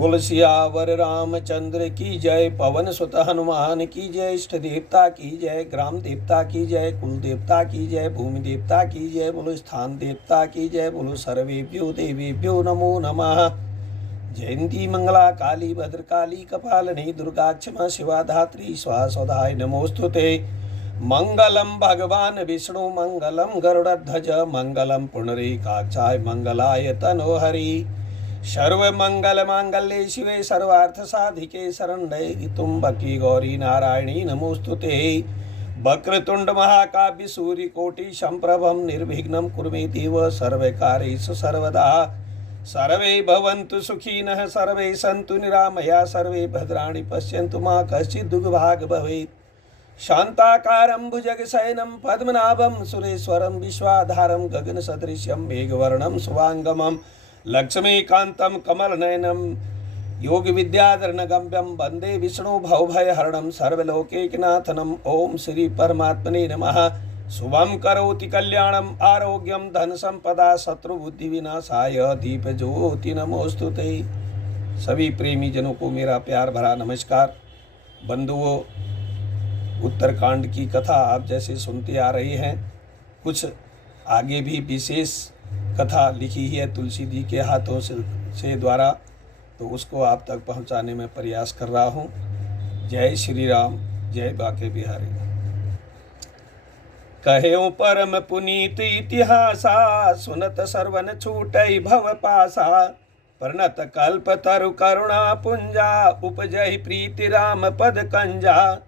बोल सियावर रामचंद्र की जय। पवन सुत हनुमान की जय। इष्ट देवता की जय। ग्राम देवता की जय। कुल देवता की जय। भूमि देवता की जय। बोलो स्थान देवता की जय। बोलो सर्वेभ्यो देवेभ्यो नमो नमः। जयंती मंगला काली भद्रकाली कपालिनी दुर्गा क्षमा शिवा धात्री स्वाहा सौधाय नमोस्तुते। मंगलम भगवान विष्णु मंगलम गरुड़ध्वज मंगलम पुंडरीकाक्षाय मंगलाय तनोहरि। सर्वमंगल मांगल्ये शिवे सर्वार्थ साधिके शरण्ये त्र्यंबके गौरी नारायणी नमोस्तुते। वक्रतुंड महाकाव्य सूर्य कोटि संप्रभम निर्विघ्नं कुरु मे देव सर्वकार्येषु सर्वदा। सर्वे भवन्तु सुखिनः सर्वे सन्तु निरामया सर्वे भद्राणि पश्यन्तु मा कश्चित् दुर्भाग् भवेत्। शान्ताकारं भुजगशयनं पद्मनाभं सुरेश्वरं विश्वाधारं गगनसदृशं मेघवर्णं शुभांगमं लक्ष्मीकान्तं कमलनयनं योगविद्याधरनगम्यं वन्दे विष्णु भवभयहरणं सर्वलोकैकनाथनं। ओम श्री परमात्मने नमः। शुभं करोति कल्याणम आरोग्यम धन संपदा शत्रुबुद्धि विनाशाय दीप ज्योति नमोस्तुते। सभी प्रेमी जनों को मेरा प्यार भरा नमस्कार। बंधुओं, उत्तरकांड की कथा आप जैसे सुनते आ रहे हैं, कुछ आगे भी विशेष कथा लिखी है तुलसी जी के हाथों से द्वारा, तो उसको आप तक पहुंचाने में प्रयास कर रहा हूं। जय श्री राम, जय बाके बिहारी। कहो परम पुनीत इतिहासा सुनत सर्वन छूटई भव पासा। प्रणत कल्प तरु करुणा पुंजा उपजहि प्रीति राम पद कंजा।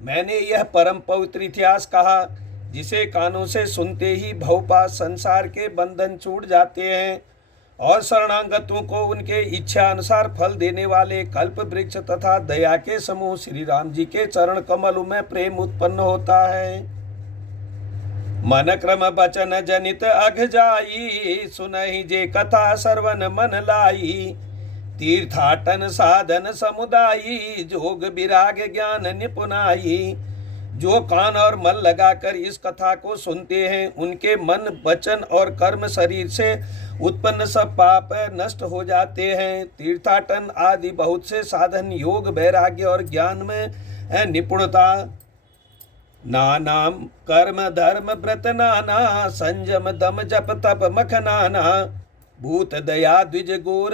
मैंने यह परम पवित्र इतिहास कहा जिसे कानों से सुनते ही भवपास संसार के बंधन छूट जाते हैं और शरणागतों को उनके इच्छा अनुसार फल देने वाले कल्प वृक्ष तथा दया के समूह श्री राम जी के चरण कमलों में प्रेम उत्पन्न होता है। मन क्रम बचन जनित अघ जाई सुनहि जे कथा सर्वन मन लाई। तीर्थाटन साधन समुदायी जोग विराग ज्ञान निपुनाई। जो कान और मन लगाकर इस कथा को सुनते हैं उनके मन वचन और कर्म शरीर से उत्पन्न सब पाप नष्ट हो जाते हैं। तीर्थाटन आदि बहुत से साधन योग वैराग्य और ज्ञान में निपुणता, नानाम कर्म धर्म व्रत नाना संयम दम जप तप मखनाना। भूत दया द्विज गोर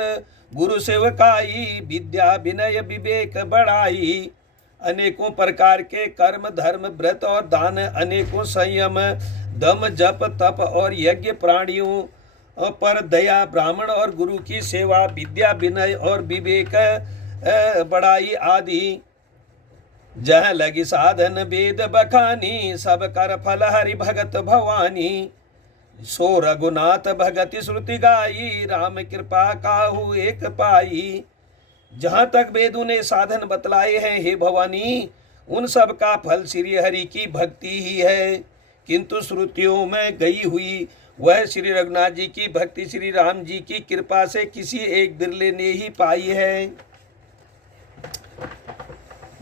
गुरु सेवकाई विद्या विनय विवेक बढ़ाई। अनेकों प्रकार के कर्म धर्म व्रत और दान, अनेकों संयम दम जप तप और यज्ञ, प्राणियों पर दया, ब्राह्मण और गुरु की सेवा, विद्या विनय और विवेक बढ़ाई आदि। जह लगी साधन वेद बखानी सब कर फल हरि भगत भवानी। सो रघुनाथ भगति श्रुति गाई राम कृपा काहू एक पाई। जहाँ तक वेदों ने साधन बतलाए हैं हे भवानी, उन सब का फल श्री हरि की भक्ति ही है, किंतु श्रुतियों में गई हुई वह श्री रघुनाथ जी की भक्ति श्री राम जी की कृपा से किसी एक बिरले ने ही पाई है।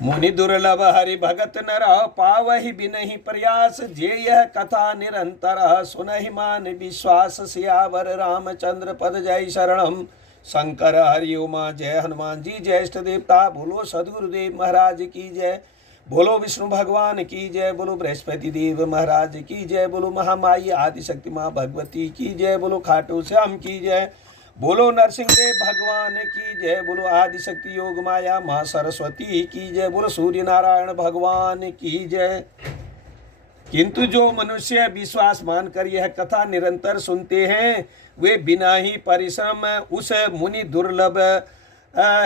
मुनि दुर्लभ हरि भगत नर पावहि बिनहि प्रयास। जे यह कथा निरंतर सुनहि मान विश्वास। सियावर रामचंद्र पद जय शरणम। शंकर हरि उमा जय हनुमान जी जय। इष्ट देवता बोलो सदगुरुदेव महाराज की जय। बोलो विष्णु भगवान की जय। बोलो बृहस्पति देव महाराज की जय। बोलो महामाई आदिशक्ति माँ भगवती की जय। बोलो खाटू श्याम की जय। बोलो नरसिंहदेव भगवान की जय। बोलो आदिशक्ति योग माया माँ सरस्वती की जय। बोलो सूर्य नारायण भगवान की जय। किंतु जो मनुष्य विश्वास मानकर यह कथा निरंतर सुनते हैं वे बिना ही परिश्रम उस मुनि दुर्लभ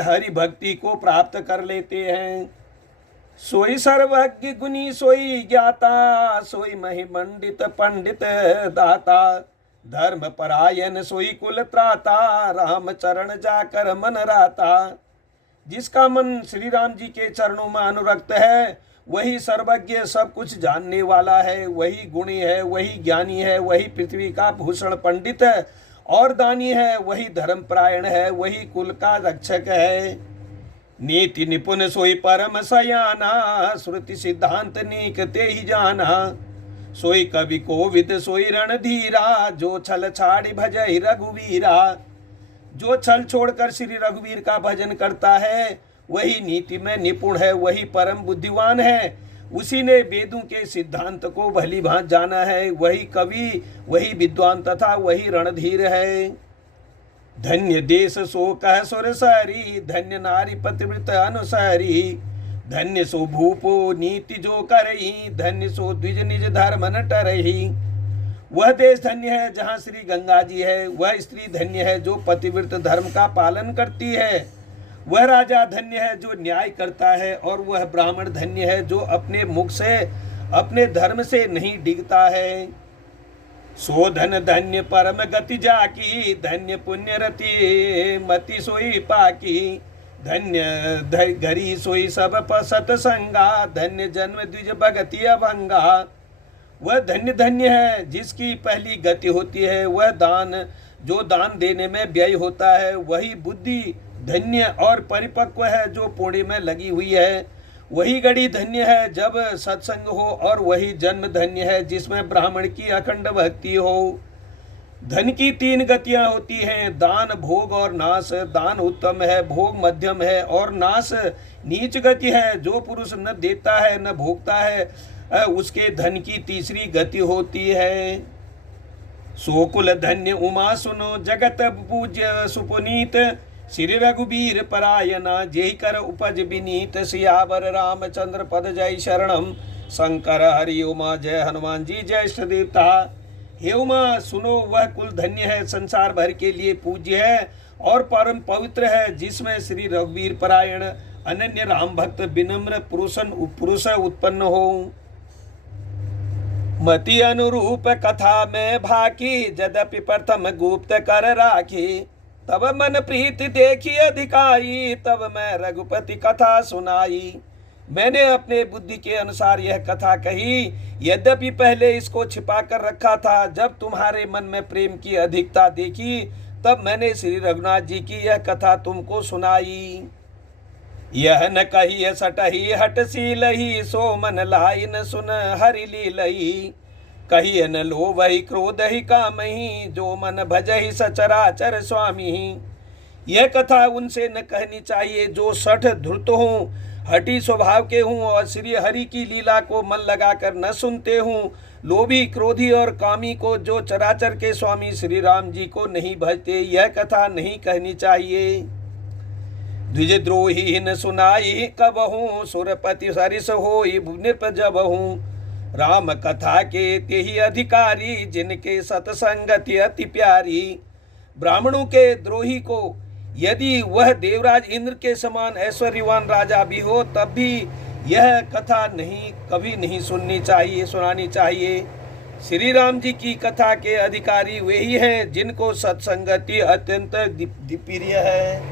हरि भक्ति को प्राप्त कर लेते हैं। सोई सर्वज्ञ गुणी सोई ज्ञाता सोई महिमंडित पंडित दाता। धर्म परायण सोई कुल त्राता राम चरण जाकर मन राता। जिसका मन श्री राम जी के चरणों में अनुरक्त है वही सर्वज्ञ सब कुछ जानने वाला है, वही गुणी है, वही ज्ञानी है, वही पृथ्वी का भूषण पंडित है और दानी है, वही धर्मपरायण है, वही कुल का रक्षक है। नीति निपुण सोई परम सयाना श्रुति सिद्धांत नीक ते ही जाना। सोई कवि कोविद सोई रणधीरा जो छल छाड़ी भजहि रघुवीरा। जो छल छोड़कर श्री रघुवीर का भजन करता है वही नीति में निपुण है, वही परम बुद्धिमान है। उसी ने वेदों के सिद्धांत को भली भांति जाना है। वही कवि, वही विद्वान तथा वही रणधीर है। धन्य देश सो कह सुर सारी, धन्य नारी पतिव्रत अनुसारी। धन्य सो भूपो नीति जो करही, धन्य सो द्विज निज धर्म न टरही। वह देश धन्य है जहाँ श्री गंगा जी है। वह स्त्री धन्य है जो पतिव्रत धर्म का पालन करती है। वह राजा धन्य है जो न्याय करता है। और वह ब्राह्मण धन्य है जो अपने मुख से, अपने धर्म से नहीं डिगता है। सो धन धन्य परम गति जाकी, धन्य पुण्य रति मति सोई पाकी। धन्य घरी सोई सब सतसंगा, धन्य जन्म द्विज भगति अभंगा। वह धन्य धन्य है जिसकी पहली गति होती है। वह दान जो दान देने में व्यय होता है। वही बुद्धि धन्य और परिपक्व है जो पुण्य में लगी हुई है। वही घड़ी धन्य है जब सत्संग हो। और वही जन्म धन्य है जिसमें ब्राह्मण की अखंड भक्ति हो। धन की 3 गतियां होती हैं, दान, भोग और नाश। दान उत्तम है, भोग मध्यम है और नाश नीच गति है। जो पुरुष न देता है न भोगता है उसके धन की तीसरी गति होती है। सोकुल धन्य उमा सुनो, जगत पूज्य सुपुनीत। श्री रघुबीर परायणा, जेहि कर उपज विनीत। सियावर रामचंद्र पद जय शरणम। शंकर हरि उमा जय हनुमान जी जय इष्ट देवता। हे उमा सुनो, वह कुल धन्य है, संसार भर के लिए पूज्य है और परम पवित्र है, जिसमें श्री रघुवीर परायण अनन्य राम भक्त विनम्र पुरुष उत्पन्न हो। मति अनुरूप कथा में भाकी, यद्यपि प्रथम गुप्त कर राखी। तब मन प्रीति देखी अधिकाई, तब मैं रघुपति कथा सुनाई। मैंने अपने बुद्धि के अनुसार यह कथा कही, यद्यपि पहले इसको छिपा कर रखा था। जब तुम्हारे मन में प्रेम की अधिकता देखी तब मैंने श्री रघुनाथ जी की यह कथा तुमको सुनाई। यह न कही सटही हट सीलही, सो मन लाई न सुन हरि लीलही। कही न लोभहि क्रोधहि कामहि, जो मन भजहि सचराचर स्वामी। यह कथा उनसे न कहनी चाहिए जो सठ धृत हों, हठी स्वभाव के हों और श्री हरि की लीला को मन लगाकर न सुनते हों। लोभी, क्रोधी और कामी को, जो चराचर के स्वामी श्री राम जी को नहीं भजते, यह कथा नहीं कहनी चाहिए। द्विजद्रोही न सुनाई कबहूँ, सुरपति सरिस होई नृप जबहूँ। राम कथा के तेहि अधिकारी, जिनके सतसंगति अति प्यारी। ब्राह्मणों के द्रोही को यदि वह देवराज इंद्र के समान ऐश्वर्यवान राजा भी हो तब भी यह कथा कभी नहीं सुनानी चाहिए। श्री राम जी की कथा के अधिकारी वे ही हैं जिनको सत्संगति अत्यंत प्रिय है।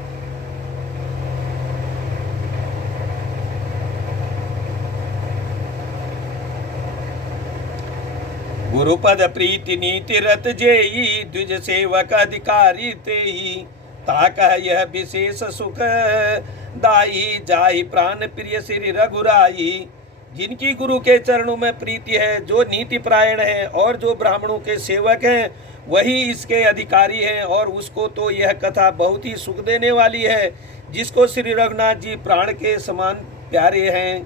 गुरुपद प्रीति नीति रत जेई, द्विज सेवक अधिकारी तेई। ताकह यह विशेष सुख दाई, जाहि प्राण प्रिय श्री रघुराई। जिनकी गुरु के चरणों में प्रीति है, जो नीति परायण है और जो ब्राह्मणों के सेवक हैं, वही इसके अधिकारी हैं। और उसको तो यह कथा बहुत ही सुख देने वाली है, जिसको श्री रघुनाथ जी प्राण के समान प्यारे हैं।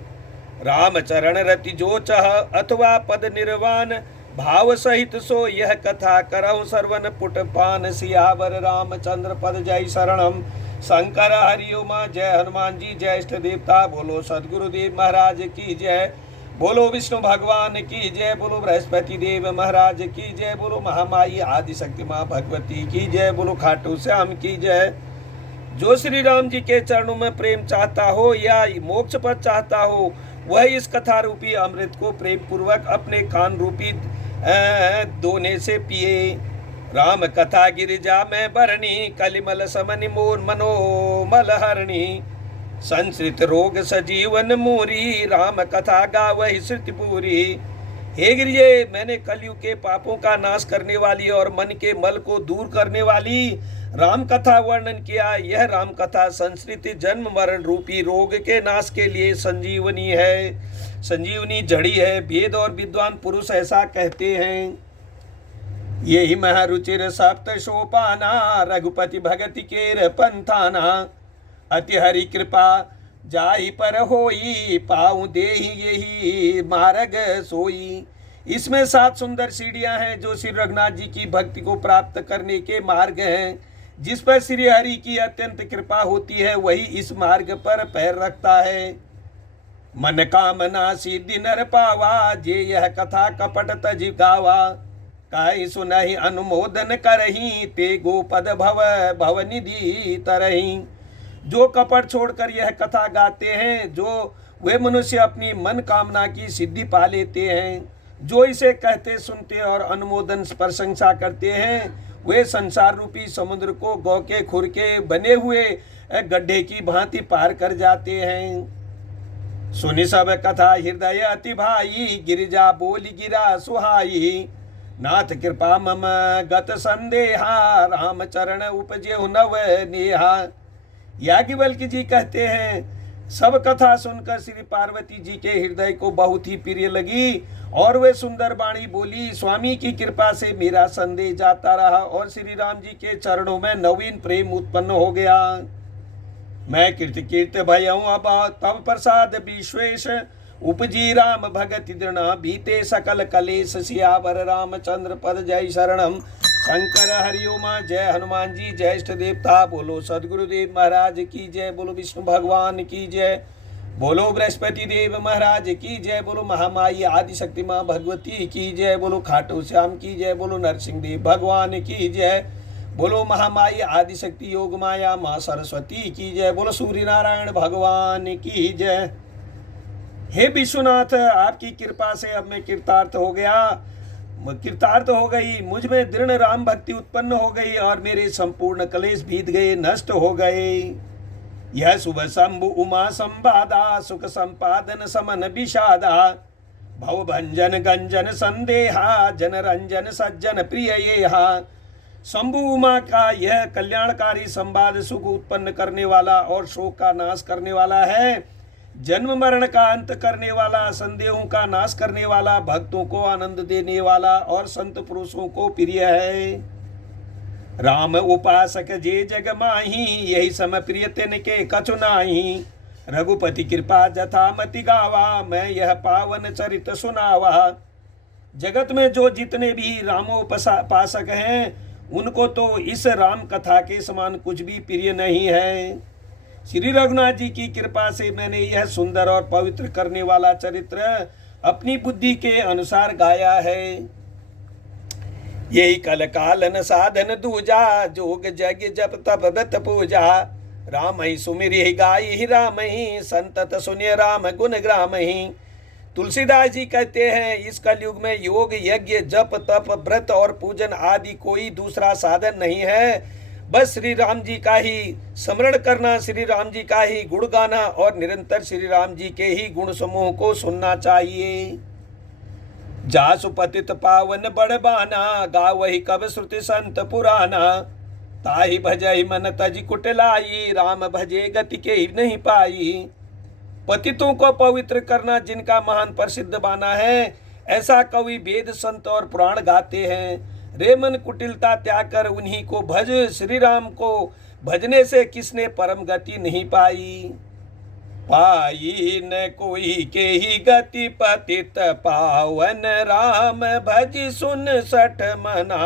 राम चरण रति जो चह, अथवा पद निर्वाण। भाव सहित सो यह कथा करहु सर्वन पुट पान। सियावर रामचंद्र पद जय शरणम। शंकर हरि उमा जय हनुमान जी जय इष्ट देवता। बोलो सदगुरुदेव महाराज की जय। बोलो विष्णु भगवान की जय। बोलो बृहस्पति देव महाराज की जय। बोलो महामाई आदि शक्ति माँ भगवती की जय। बोलो खाटू श्याम की जय। जो श्री राम जी के चरणों में प्रेम चाहता हो या मोक्ष पद चाहता हो, वह इस कथा रूपी अमृत को प्रेम पूर्वक अपने कान रूपी दोने से पिए। राम कथा गिरिजा में बरनी, कलिमल समनि मोर मनोमल हरणी। संस्कृत रोग सजीवन मूरी, राम कथा गावहि श्रुति पूरी। हे गिरिजे, मैंने कलयुग के पापों का नाश करने वाली और मन के मल को दूर करने वाली राम कथा वर्णन किया। यह राम कथा संस्कृति जन्म मरण रूपी रोग के नाश के लिए संजीवनी है, संजीवनी जड़ी है। वेद और विद्वान पुरुष ऐसा कहते हैं। यही महरुचिर सप्त सोपाना रघुपति भगति केर पंथाना अति हरि कृपा जाहि पर होई पाऊं देहि यही मार्ग सोई। इसमें 7 सुंदर सीढ़ियां हैं जो श्री रघुनाथ जी की भक्ति को प्राप्त करने के मार्ग हैं। जिस पर श्री हरि की अत्यंत कृपा होती है वही इस मार्ग पर पैर रखता है। मन कामना सिद्धि नर पावा जे यह कथा कपट तज गावा काहि सुनहि अनुमोदन करही ते गोपद भव भवनिधि तरही। जो कपट छोड़कर यह कथा गाते हैं जो वे मनुष्य अपनी मन कामना की सिद्धि पा लेते हैं। जो इसे कहते सुनते और अनुमोदन प्रशंसा करते हैं वे संसार रूपी समुद्र को गौ के खुर के बने हुए गड्ढे की भांति पार कर जाते हैं। सुनि सब कथा हृदय अति भाई गिरिजा बोली गिरा सुहाई नाथ कृपा मम गत संदेहा राम चरण उपजे नव नेहा। याज्ञवल्क्य जी कहते हैं सब कथा सुनकर श्री पार्वती जी के हृदय को बहुत ही प्रिय लगी और वे सुंदर वाणी बोली स्वामी की कृपा से मेरा संदेह जाता रहा और श्री राम जी के चरणों में नवीन प्रेम उत्पन्न हो गया। मैं कीर्त भयऊं अब तब प्रसाद विश्वेश उपजी राम भगति दृढ़ बीते सकल कलेश सियावर रामचंद्र पद जय शरणम। शंकर हरिओमा जय हनुमान जी जय इष्ट देवता बोलो सदगुरुदेव महाराज की जय बोलो विष्णु भगवान की जय बोलो बृहस्पति देव महाराज की जय बोलो महामाई आदि शक्ति माँ भगवती की जय बोलो खाटू श्याम की जय बोलो नरसिंह देव भगवान की जय बोलो महामाई आदि शक्ति योग माया माँ सरस्वती की जय बोलो सूर्य नारायण भगवान की जय। हे विश्वनाथ आपकी कृपा से अब मैं कृतार्थ हो गई मुझ में दृढ़ राम भक्ति उत्पन्न हो गई और मेरे संपूर्ण कलेश बीत गए नष्ट हो गए। यह शुभ शंभु उमा संवादा सुख संपादन समन विषादा भव भंजन गंजन संदेहा जन रंजन सज्जन प्रिय येहा। शंभु उमा का यह कल्याणकारी संवाद सुख उत्पन्न करने वाला और शोक का नाश करने वाला है, जन्म मरण का अंत करने वाला, संदेहों का नाश करने वाला, भक्तों को आनंद देने वाला और संत पुरुषों को प्रिय है। राम उपासक जे जग माही यही सम प्रिय तिनके कछु नाही। रघुपति कृपा जथा मति गावा मैं यह पावन चरित सुनावा। जगत में जो जितने भी रामोपासक हैं उनको तो इस राम कथा के समान कुछ भी प्रिय नहीं है। श्री रघुनाथ जी की कृपा से मैंने यह सुंदर और पवित्र करने वाला चरित्र अपनी बुद्धि के अनुसार गाया है। यही कल कालन साधन दूजा जोग जग जप तप व्रत पूजा राम ही सुमिरि गाई ही राम ही संतत सुनिय राम गुण ग्राम ही। तुलसीदास जी कहते हैं इस कलयुग में योग यज्ञ जप तप व्रत और पूजन आदि कोई दूसरा साधन नहीं है, बस श्री राम जी का ही स्मरण करना, श्री राम जी का ही गुण गाना और निरंतर श्री राम जी के ही गुण समूह को सुनना चाहिए। जासु पतित पावन बड़बाना गावहि कब श्रुति संत पुराना ताहि भजहि मन तज कुटलाई राम भजे गति के ही नहीं पाई। पतितों को पवित्र करना जिनका महान प्रसिद्ध बाना है, ऐसा कवि वेद संत और पुराण गाते हैं। रे मन कुटिलता त्याग कर उन्हीं को भज, श्री राम को भजने से किसने परम गति नहीं पाई। पाई न कोई के ही गति पतित पावन राम भज सुन सठ मना।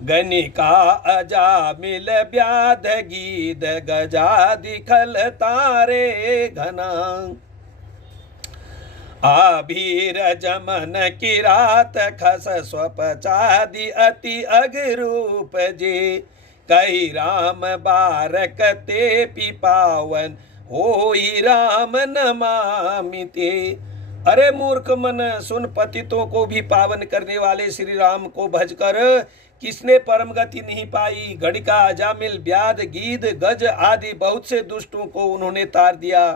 गणिका अजामिल व्याध गीद गजादि खल तारे घना। आभीर जमन किरात खस स्वपचादि अति अगरूप जे कही राम बारक ते पिपावन होई राम नमामि ते। अरे मूर्ख मन सुन, पतितों को भी पावन करने वाले श्री राम को भजकर किसने परम गति नहीं पाई। गणिका अजामिल व्याध गीध गज आदि बहुत से दुष्टों को उन्होंने तार दिया।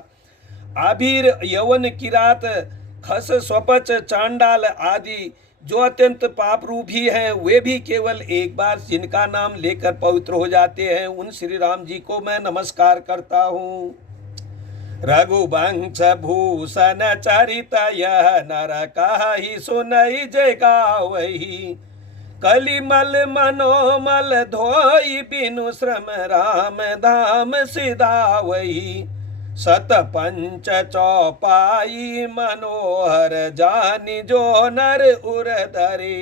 आभीर यवन किरात खस स्वपच चांडाल आदि जो अत्यंत पाप रूपी हैं वे भी केवल एक बार जिनका नाम लेकर पवित्र हो जाते हैं, उन श्री राम जी को मैं नमस्कार करता हूँ। रघुवंश भूषण चरित यह नर कहि सुनई जय गावही कलिमल मनोमल धोई बिनु श्रम राम धाम सिधावई। सत पंच चौपाई मनोहर जानि जो नर उर धरे।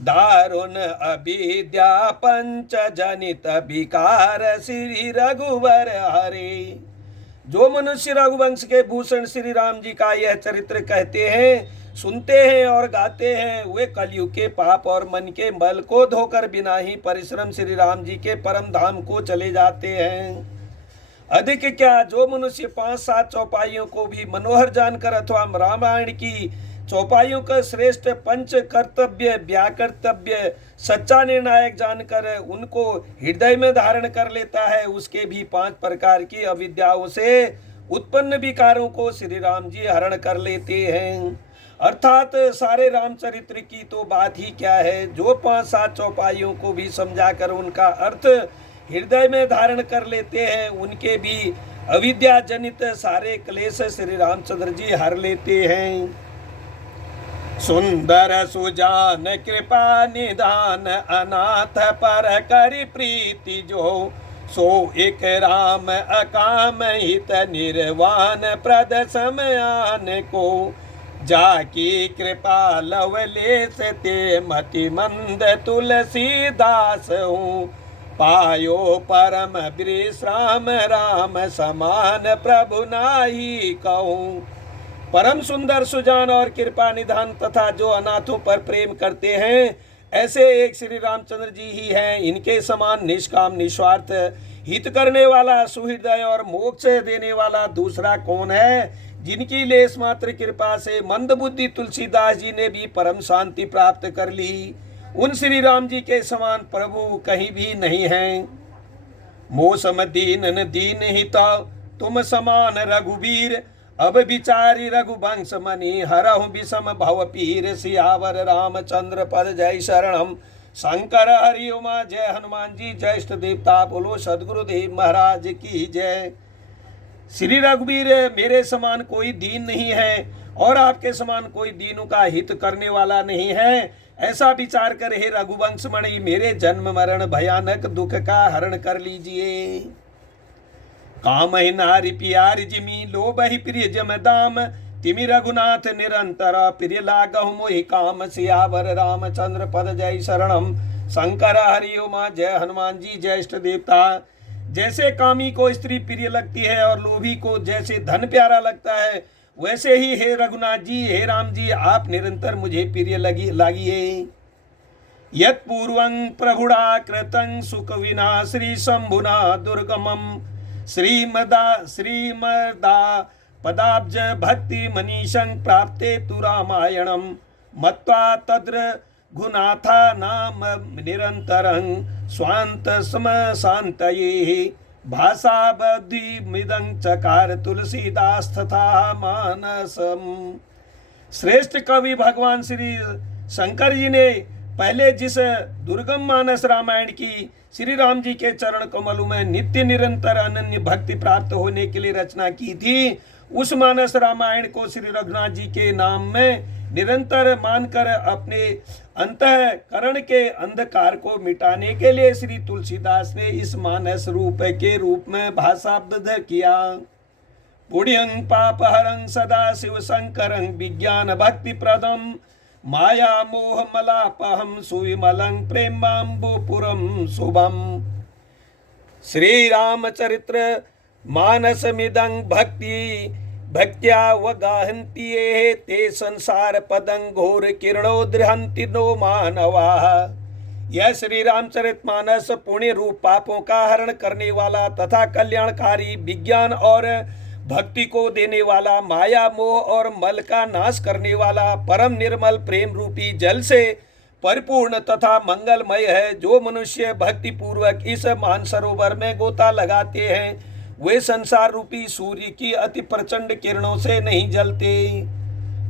दारुण अविद्या पंच जनित विकार श्री रघुवर हरे। जो मनुष्य रघुवंश के भूषण श्री राम जी का यह चरित्र कहते हैं, सुनते हैं और गाते हैं, वे कलयुग के पाप और मन के मल को धोकर बिना ही परिश्रम श्री राम जी के परम धाम को चले जाते हैं। अधिक क्या, जो मनुष्य 5-7 चौपाइयों को भी मनोहर जानकर अथवा रामायण की चौपाइयों का श्रेष्ठ पंच कर्तव्य व्याकर्तव्य सच्चा निर्णायक जानकर उनको हृदय में धारण कर लेता है, उसके भी 5 प्रकार की अविद्याओं से उत्पन्न विकारों को श्री राम जी हरण कर लेते हैं। अर्थात सारे रामचरित्र की तो बात ही क्या है, जो 5-7 चौपाइयों को भी समझाकर उनका अर्थ हृदय में धारण कर लेते हैं, उनके भी अविद्या जनित सारे क्लेश श्री रामचंद्र जी हर लेते हैं। सुंदर सुजान कृपा निधान अनाथ पर करि प्रीति जो। सो एक राम अकाम हित निर्वाण प्रद समयान को। जाकी कृपा लवलेश ते मति मंद तुलसीदास हूँ। पायो परम विश्राम राम समान प्रभु नाही कहूँ। परम सुंदर सुजान और कृपा निधान तथा जो अनाथों पर प्रेम करते हैं, ऐसे एक श्री रामचंद्र जी ही हैं। इनके समान निष्काम निस्वार्थ हित करने वाला, सुहृदय और मोक्ष देने वाला दूसरा कौन है। जिनकी लेस मात्र कृपा से मंद बुद्धि तुलसीदास जी ने भी परम शांति प्राप्त कर ली, उन श्री राम जी के समान प्रभु कहीं भी नहीं हैं। मोसम दीन दीन हिता तुम समान रघुवीर। अब विचारी रघुवंश मणि हरहु विषम भव पीर। सियावर रामचंद्र पद जय शरणम। शंकर हरि उमा जय हनुमान जी जय इष्ट देवता बोलो सदगुरुदेव महाराज की जय। श्री रघुवीर, मेरे समान कोई दीन नहीं है और आपके समान कोई दीनों का हित करने वाला नहीं है। ऐसा विचार कर हे रघुवंश मणि मेरे जन्म मरण भयानक दुख का हरण कर लीजिए। काम ही नारी प्यार जिमी लोभ ही प्रिय जम दाम। तिमि रघुनाथ निरंतर प्रिय लागहु मोहि काम। सियावर रामचंद्र पद जय शरणम। शंकर हरि उमा जय हनुमान जी जय इष्ट देवता। जैसे कामी को स्त्री प्रिय लगती है और लोभी को जैसे धन प्यारा लगता है, वैसे ही हे रघुनाथ जी, हे राम जी, आप निरंतर मुझे प्रिय लागिए। यत् पूर्वं प्रभुड़ा कृतं सुख विना श्री शंभुना दुर्गमम। श्रीमदा पदाब्ज भक्ति मनीषं प्राप्ते तु रामायणं। मत्वा तद्र गुनाथा नाम निरंतरं। स्वांत सम शांतये भाषा बुद्धि मिदं चकार तुलसीदास तथा मानसम। श्रेष्ठ कवि भगवान श्री शंकर जी ने पहले जिस दुर्गम मानस रामायण की श्री राम जी के चरण कमलों में नित्य निरंतर अनन्य भक्ति प्राप्त होने के लिए रचना की थी, उस मानस रामायण को श्री रघुनाथ जी के नाम में निरंतर मानकर अपने अंतःकरण के अंधकार को मिटाने के लिए श्री तुलसीदास ने इस मानस रूप में भाषाबद्ध किया। पुण्यं पापहरं सदा शिव शंकरं विज्ञान भक्ति प्रदम। माया मोह मलापहम सुविमलं प्रेमाम्बुपुरं शुभम। श्री रामचरित्र मानसमिदं भक्त्या वगाहन्ति ये ते संसार पदं घोर किरणोद्रहन्ति नो मानवाः। यह श्री रामचरित मानस पुण्य रूप पापों का हरण करने वाला तथा कल्याणकारी, विज्ञान और भक्ति को देने वाला, माया मोह और मल का नाश करने वाला, परम निर्मल प्रेम रूपी जल से परिपूर्ण तथा मंगलमय है। जो मनुष्य भक्ति पूर्वक इस मानसरोवर में गोता लगाते हैं, वे संसार रूपी सूर्य की अति प्रचंड किरणों से नहीं जलते।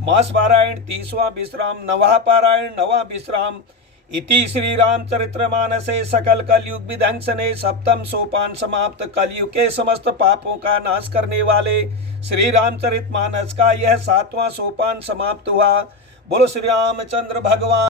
मास पारायण 30वां विश्राम, नवः पारायण 9वां विश्राम। इति श्री रामचरितमानसे सकल कलयुग विध्वंसने सप्तम सोपान समाप्त। कलयुग के समस्त पापों का नाश करने वाले श्री रामचरितमानस का यह 7वां सोपान समाप्त हुआ। बोलो श्री रामचंद्र भगवान।